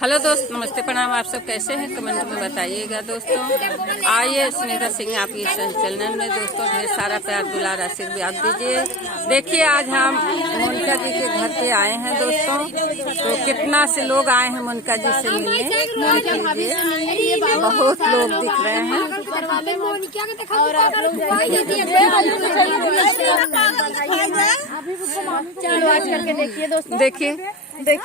Hello दोस्त, नमस्ते, प्रणाम। आप सब कैसे हैं? कमेंट में बताइएगा दोस्तों। आइए सुनीता सिंह आपकी चैनल में दोस्तों ढेर सारा प्यार दुलार आशीर्वाद दीजिए। देखिए आज हम मोनिका जी के घर पे आए हैं दोस्तों, तो कितना से लोग आए हैं मोनिका जी से मिलने। बहुत लोग दिख रहे हैं। देखिए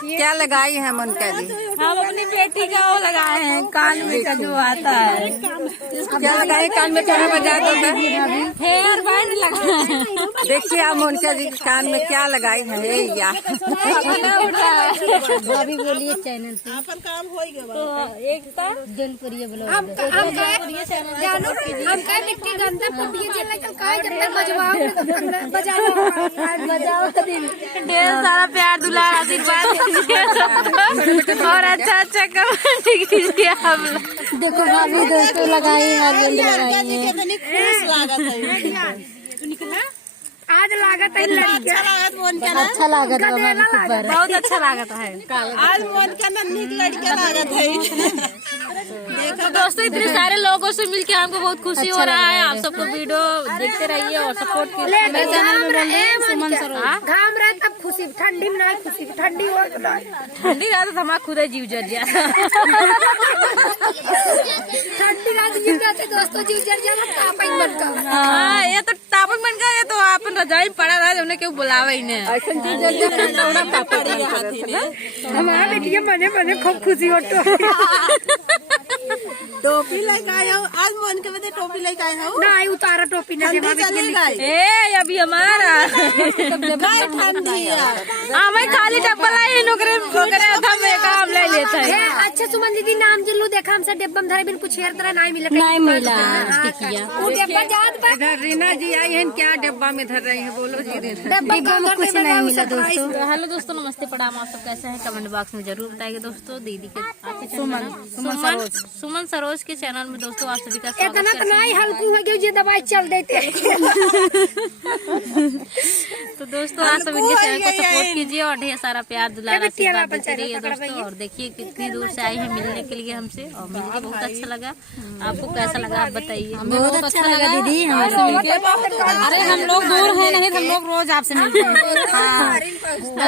क्या लगाई है मोनिका जी। हम अपनी बेटी का वो लगाए हैं कान में का जो आता है। क्या लगाए कान में? थोड़ा बजा दो। हेयर बैंड लगाए हैं। देखिए आप मोनिका जी के कान में क्या लगाई है। भाभी बोलिए चैनल से अपन काम हो गया तो एक जनपुरिया ब्लॉग मिट्टी गंदा पुटिया चला चल काय जब बजवाओ ढेर सारा प्यार दुलार आशीर्वाद और अच्छा अच्छा कमेंट कीजिए आप लोग। देखो भाभी दोस्तों लगाई है आज लागत है लड़कियां अच्छा लागत है भाभी खूब बार बहुत अच्छा लागत है। आज मन का निक लड़कियां लागत है। तो दोस्तों इतने सारे लोगों से मिलके हमको बहुत खुशी हो रहा है। आप सबको वीडियो देखते रहिए और सपोर्ट कीजिए। मेरे चैनल में बोल रहे सुमन सरोज। घाम रहा तब खुशी, ठंडी में नहीं खुशी, ठंडी हो ठंडी रात हमारा खुद जीव जर गया। ठंडी रात जीव जाते दोस्तों, जीव जर जाना तापन मन का। हाँ ये तो तापन मन का, ये तो अपन रजाई में पड़ा रहा, हमने क्यों बुलावा ही नहीं। हमारा बेटिया मने मने खूब खुशी हो। टोपी लेके आए हो आज मन के बदे टोपी लेके आए हो नहीं उतारा टोपी नहीं ए अभी हमारा ठंडी हमें खाली डब्बा लाई नौकरी काम ले लेता है। अच्छा सुमन दीदी नाम जल्लू देखा हमसे डिब्बा में धरे बिन कुछ हेर तरह नहीं मिला नहीं मिला वो डिब्बा याद बा इधर रीना जी आई हैं, क्या डिब्बा में धर रही है? बोलो जी। डिब्बा में कुछ नहीं मिला दोस्तों। हेलो दोस्तों, नमस्ते, प्रणाम। आप सब कैसे हैं? कमेंट बॉक्स में जरूर बताइए दोस्तों। दीदी के सुमन सरोज के चैनल में दोस्तों आप सभी का स्वागत इतना तो नहीं हल्कू हो गई, ये दवाई चल देते। तो दोस्तों आप सभी के चैनल को सपोर्ट कीजिए और ढेर सारा प्यार दुलार आशीर्वाद देते रहिए दोस्तों। और देखिए कितनी दूर से आई है मिलने के लिए हमसे, और मिलकर बहुत अच्छा लगा। आपको कैसा लगा आप बताइए। बहुत अच्छा लगा दीदी हमारे से मिलके। अरे हम लोग दूर हैं नहीं, हम लोग रोज आपसे मिलते हैं।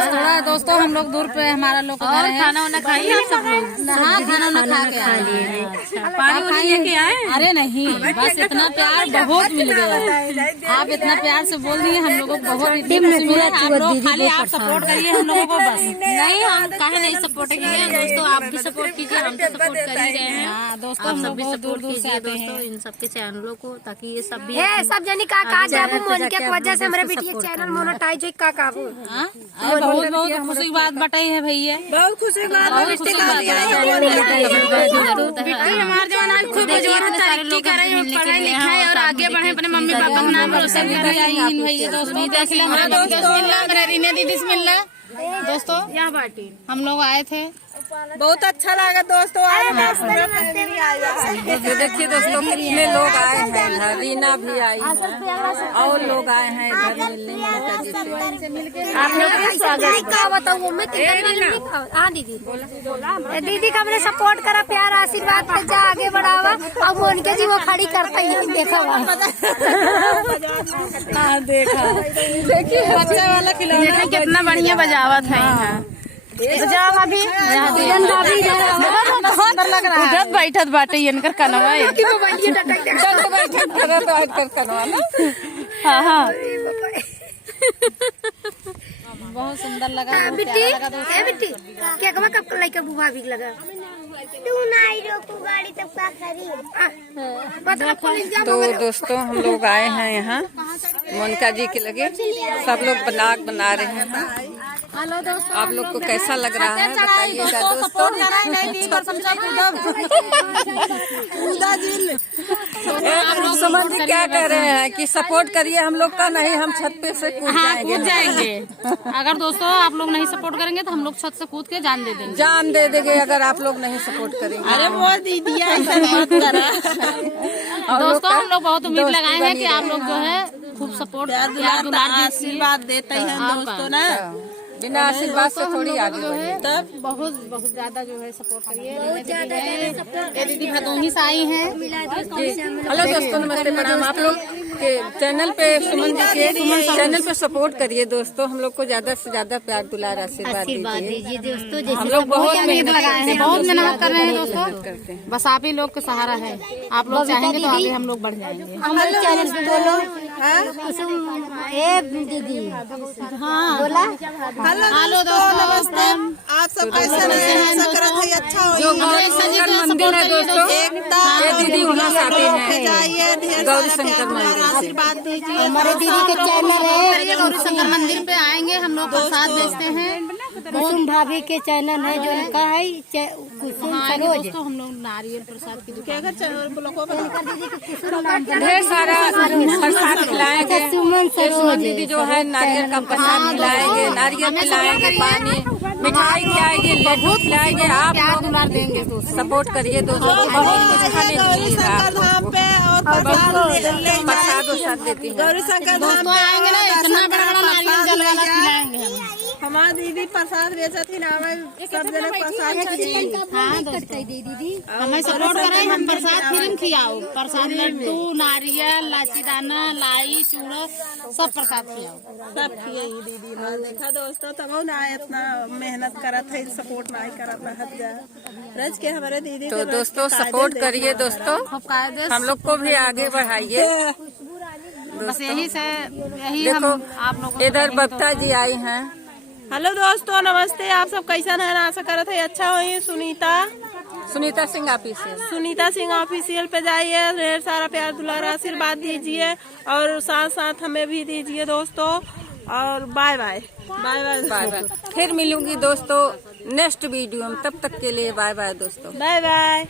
थोड़ा दोस्तों हम लोग दूर पे हमारा लोग और खाना वाना खाइए आप सब लोग। हाँ खाना वाना खा लिए। पानी वानी लेके आए? अरे नहीं, बस इतना प्यार बहुत मिल गया। आप इतना प्यार से बोल दिए, हम लोगों को बहुत मिला। आप लोग खाली आप सपोर्ट करिए हम लोगों को बस। नहीं हम काहे नहीं सपोर्ट किए दोस्तों, आप भी सपोर्ट कीजिए, हम तो सपोर्ट कर ही रहे हैं दोस्तों। आप सब भी सपोर्ट कीजिए दोस्तों इन सबके चैनलों को, ताकि ये सब भी सब जनी का जाबू मोन के वजह से हमारे बेटी चैनल मोनेटाइज हो का काबू। बहुत बहुत खुशी की बात बताई है भैया, बहुत खुशी की बात। हमारे जवान खूब तरक्की करे, पढ़ाई लिखाई और आगे बढ़े, अपने मम्मी पापा का नाम रोशन करे। भैया दोस्तों देख ले हमारा दोस्तों रीना दीदी से मिलना दोस्तों। यहाँ बाटी हम लोग आए थे, बहुत अच्छा लगा दोस्तों। देखिए दोस्तों कितने लोग आए हैं इधर। रीना भी आई है और लोग आए हैं इधर मिलने मोनिका जी से। आप लोग का स्वागत का बताऊं मैं हाँ दीदी दीदी का हमने सपोर्ट करा, प्यार आशीर्वाद जा आगे बढ़ावा। और मोनिका जी वो खड़ी करता ही देखा देखा देखिए बच्चा वाला खिलौना कितना बढ़िया बजावत है। बजाओ अभी सुंदर लग रहा है। बैठत बाटे इनकर कनवा हाँ हाँ बहुत सुंदर लगा। बेटी क्या कब लड़का बुआ भी लगा तू नहीं रोकू गाड़ी तब का खरी। तो दोस्तों हम लोग आए हैं यहाँ मोनिका जी के लगे, सब लोग ब्लॉग बना रहे हैं। हेलो दोस्तों, आप लोग को कैसा लग रहा है बताइएगा दोस्तों। आप लोग समझ क्या कह रहे हैं कि सपोर्ट करिए हम लोग का, नहीं हम छत पे से कूद जाएंगे। अगर दोस्तों आप लोग नहीं सपोर्ट करेंगे तो हम लोग छत से कूद के जान दे देंगे। जान दे देंगे अगर आप लोग नहीं सपोर्ट करेंगे। अरे वो दीदी ऐसा मत करा। दोस्तों हम लोग बहुत उम्मीद लगाए हैं कि आप लोग जो है खूब सपोर्ट दुलार आशीर्वाद देते हैं दोस्तों ना। बिना आशीर्वाद से थोड़ी आगे बढ़े। तब बहुत बहुत ज्यादा जो है सपोर्ट करिए। ये दीदी भदोही से आई हैं। हेलो दोस्तों, नमस्ते प्रणाम। आप लोग के चैनल पे सुमन जी के चैनल पे सपोर्ट करिए दोस्तों। हम लोग को ज्यादा से ज्यादा प्यार दुलार आशीर्वाद दीजिए दोस्तों। हम लोग बहुत मेहनत लगाए हैं, बहुत मेहनत कर रहे हैं दोस्तों। करते हैं। बस आप ही लोग का सहारा है। आप लोग चाहेंगे तो आगे हम लोग बढ़ जाएंगे। हमारे चैनल पे बोलो दीदी। हाँ बोला। हेलो दोस्तों, नमस्ते। आप सब कैसे हैं? आशा करत है अच्छा हो। जो गौरी शंकर मंदिर है दोस्तों, ये दीदी वहाँ से आते हैं जाइए, ढेर गौरी सारा शंकर प्यार मंदिर से। आशीर्वाद दीजिए। हमारे दीदी के चैनल है गौरी शंकर मंदिर पे आएंगे, हम लोग प्रसाद बेचते हैं। कुसुम भाभी के चैनल है जो उनका है कुसुम सरोज। दोस्तों हम लोग नारियल प्रसाद की दुकान ढेर सारा प्रसाद खिलाएंगे। सुमन सुमन दीदी जो है नारियल का प्रसाद खिलाएंगे, नारियल खिलाएंगे, पानी मिठाई खिलाएंगे, लड्डू खिलाएंगे। आप लोग देंगे दोस्तों। सपोर्ट करिए दोस्तों, बहुत कुछ खाने को गौरी मिलेगा। शंकर धाम पे और प्रसाद ले प्रसाद उसाद देती है। गौरी शंकर धाम दोस्तों पे आएंगे ना, इतना बड़ा बड़ा नारियल जल वाला खिलाएंगे हम। हमार दीदी प्रसाद बेचती ना, सब जने प्रसाद हाँ दोस्तों, दीदी हमें सपोर्ट करें। हम प्रसाद फिर खिलाओ, प्रसाद लड्डू, नारियल, लाची दाना, लाई, चूड़ा, सब प्रसाद खिलाओ। सब खिए दीदी ना। देखा दोस्तों, तब ना इतना मेहनत करत है, सपोर्ट नहीं करत है रज के हमारे दीदी। तो दोस्तों सपोर्ट करिए दोस्तों, हम लोग को भी आगे बढ़ाइए। बस यही से यही देखो हम आप लोग इधर बबता जी आई हैं। हेलो दोस्तों, नमस्ते। आप सब कैसा है? आशा करत है अच्छा हो। सुनीता सिंह ऑफिशियल ऑफिशियल पे जाइए, ढेर सारा प्यार दुलार आशीर्वाद दीजिए और साथ साथ हमें भी दीजिए दोस्तों। और bye bye bye bye bye bye. फिर मिलूंगी दोस्तों नेक्स्ट वीडियो में, तब तक के लिए बाय बाय दोस्तों। Bye bye.